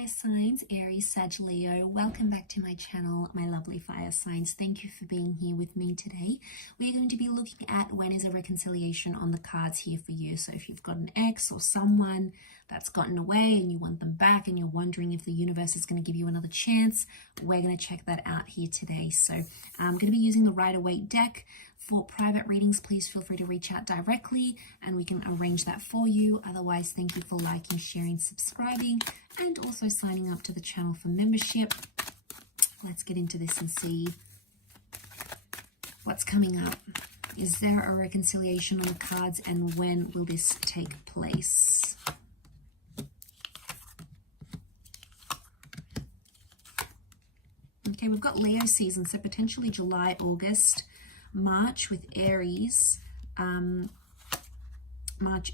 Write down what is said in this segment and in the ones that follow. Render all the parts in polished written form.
fire signs, Aries, Sag, Leo. Welcome back to my channel, my lovely fire signs. Thank you for being here with me today. We're going to be looking at when is a reconciliation on the cards here for you. So if you've got an ex or someone that's gotten away and you want them back and you're wondering if the universe is going to give you another chance, we're going to check that out here today. So I'm going to be using the Rider-Waite deck. For private readings, please feel free to reach out directly and we can arrange that for you. Otherwise, thank you for liking, sharing, subscribing, and also signing up to the channel for membership. Let's get into this and see what's coming up. Is there a reconciliation on the cards, and when will this take place? Okay, we've got Leo season, so potentially July, August, March with Aries, March,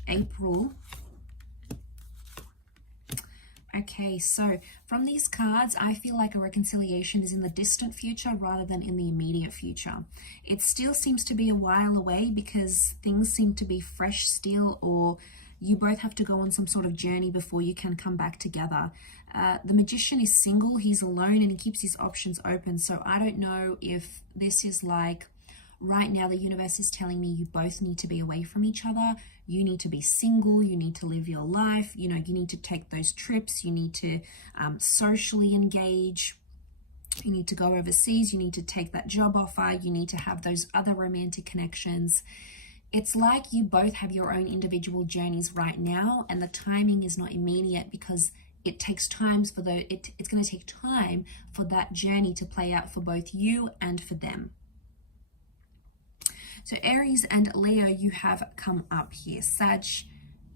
April. Okay, so from these cards, I feel like a reconciliation is in the distant future rather than in the immediate future. It still seems to be a while away because things seem to be fresh still, or you both have to go on some sort of journey before you can come back together. The Magician is single, he's alone, and he keeps his options open. So I don't know if this is like, right now the universe is telling me you both need to be away from each other. You need to be single. You need to live your life. You know, you need to take those trips. You need to socially engage. You need to go overseas. You need to take that job offer. You need to have those other romantic connections. It's like you both have your own individual journeys right now, and the timing is not immediate because it takes time for it's going to take time for that journey to play out for both you and for them. So Aries and Leo, you have come up here. Sag,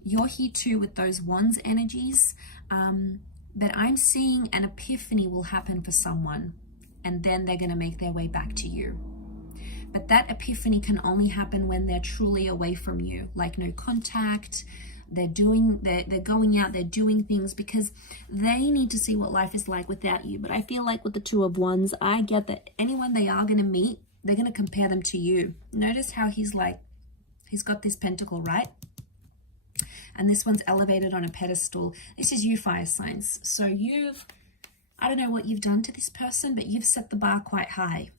you're here too with those wands energies. But I'm seeing an epiphany will happen for someone, and then they're going to make their way back to you. But that epiphany can only happen when they're truly away from you, like no contact. They're going out, they're doing things because they need to see what life is like without you. But I feel like with the Two of Wands, I get that anyone they are going to meet, they're going to compare them to you. Notice how he's got this pentacle, right? And this one's elevated on a pedestal. This is you, fire signs. So I don't know what you've done to this person, but you've set the bar quite high.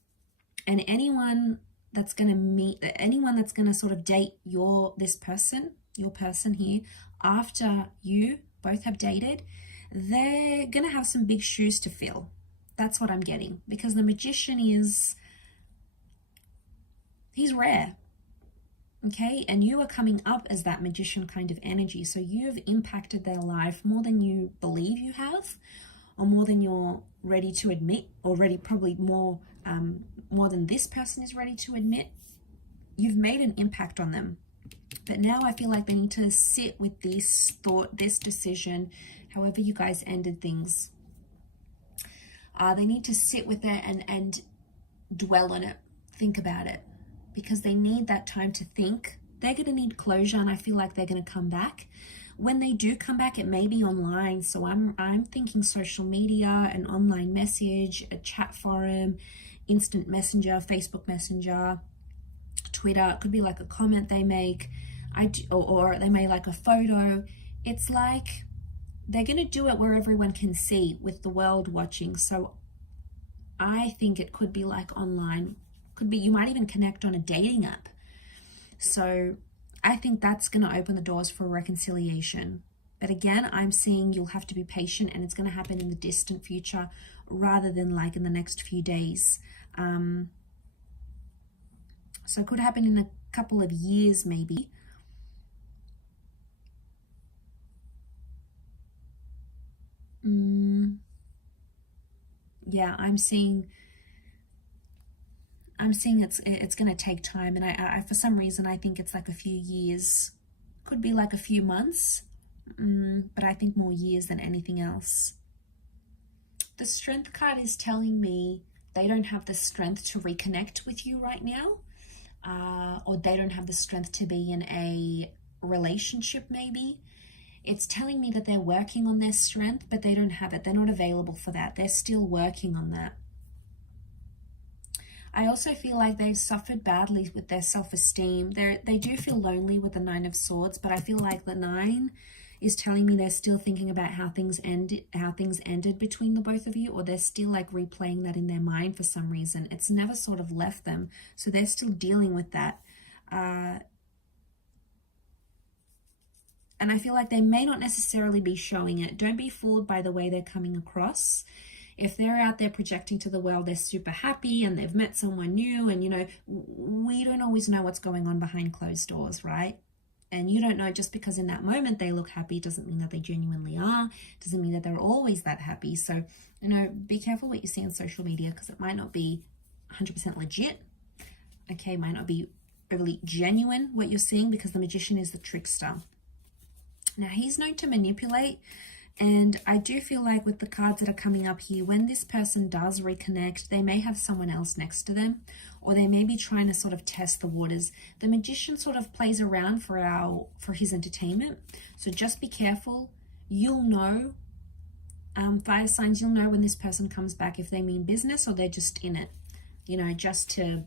And anyone that's going to sort of date your person here, after you both have dated, they're going to have some big shoes to fill. That's what I'm getting. Because the Magician he's rare, okay? And you are coming up as that Magician kind of energy. So you've impacted their life more than you believe you have, or more than you're ready to admit, or probably more than this person is ready to admit. You've made an impact on them. But now I feel like they need to sit with this thought, this decision, however you guys ended things. They need to sit with it and dwell on it, think about it. Because they need that time to think. They're going to need closure, and I feel like they're going to come back. When they do come back, it may be online. So I'm thinking social media, an online message, a chat forum, instant messenger, Facebook Messenger, Twitter. It could be like a comment they make, or they may like a photo. It's like they're going to do it where everyone can see, with the world watching. So I think it could be like online. Could be, you might even connect on a dating app. So I think that's going to open the doors for a reconciliation. But again, I'm seeing you'll have to be patient, and it's going to happen in the distant future rather than like in the next few days. So it could happen in a couple of years maybe. Yeah, I'm seeing it's going to take time, and I for some reason I think it's like a few years. Could be like a few months, but I think more years than anything else. The Strength card is telling me they don't have the strength to reconnect with you right now, or they don't have the strength to be in a relationship maybe. It's telling me that they're working on their strength, but they don't have it. They're not available for that. They're still working on that. I also feel like they've suffered badly with their self-esteem. They do feel lonely with the Nine of Swords, but I feel like the Nine is telling me they're still thinking about how things ended between the both of you, or they're still like replaying that in their mind for some reason. It's never sort of left them, so they're still dealing with that. And I feel like they may not necessarily be showing it. Don't be fooled by the way they're coming across. If they're out there projecting to the world they're super happy and they've met someone new, and you know, we don't always know what's going on behind closed doors, right? And you don't know, just because in that moment they look happy doesn't mean that they genuinely are, doesn't mean that they're always that happy. So, you know, be careful what you see on social media, because it might not be 100% legit. Okay, might not be really genuine what you're seeing, because the Magician is the trickster. Now, he's known to manipulate, and I do feel like with the cards that are coming up here, when this person does reconnect, they may have someone else next to them, or they may be trying to sort of test the waters. The Magician sort of plays around for his entertainment, so just be careful. You'll know, fire signs, you'll know when this person comes back if they mean business or they're just in it, you know, just to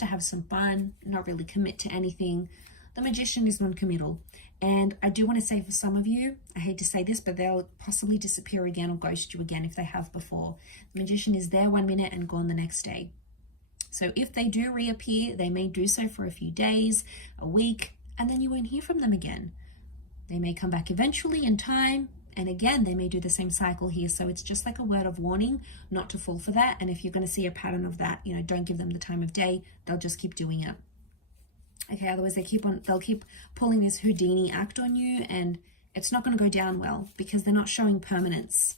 have some fun, not really commit to anything. The Magician is non-committal. And I do want to say, for some of you, I hate to say this, but they'll possibly disappear again or ghost you again if they have before. The Magician is there 1 minute and gone the next day. So if they do reappear, they may do so for a few days, a week, and then you won't hear from them again. They may come back eventually in time, and again, they may do the same cycle here. So it's just like a word of warning not to fall for that. And if you're going to see a pattern of that, you know, don't give them the time of day. They'll just keep doing it. Okay, otherwise they'll keep pulling this Houdini act on you, and it's not going to go down well because they're not showing permanence.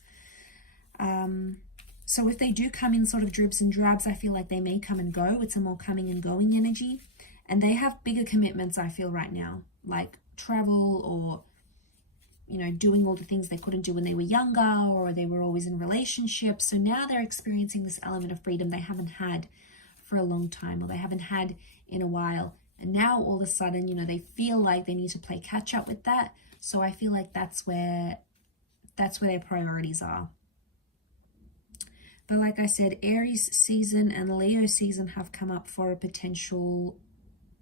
So if they do come in sort of dribs and drabs, I feel like they may come and go. It's a more coming and going energy. And they have bigger commitments, I feel, right now, like travel, or, you know, doing all the things they couldn't do when they were younger, or they were always in relationships. So now they're experiencing this element of freedom they haven't had for a long time, or they haven't had in a while. And now all of a sudden, you know, they feel like they need to play catch up with that. So I feel like that's where their priorities are. But like I said, Aries season and Leo season have come up for a potential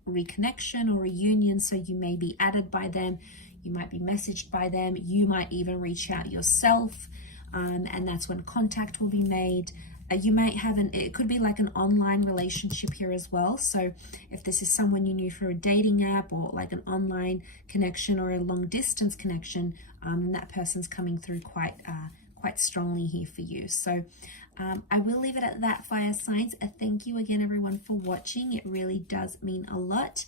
reconnection or reunion. So you may be added by them. You might be messaged by them. You might even reach out yourself. And that's when contact will be made. You might have it could be like an online relationship here as well. So if this is someone you knew through a dating app, or like an online connection or a long distance connection, and that person's coming through quite strongly here for you. So I will leave it at that, fire signs. Thank you again, everyone, for watching. It really does mean a lot.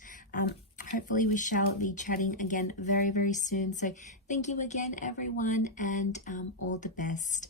Hopefully we shall be chatting again very, very soon. So thank you again, everyone, and all the best.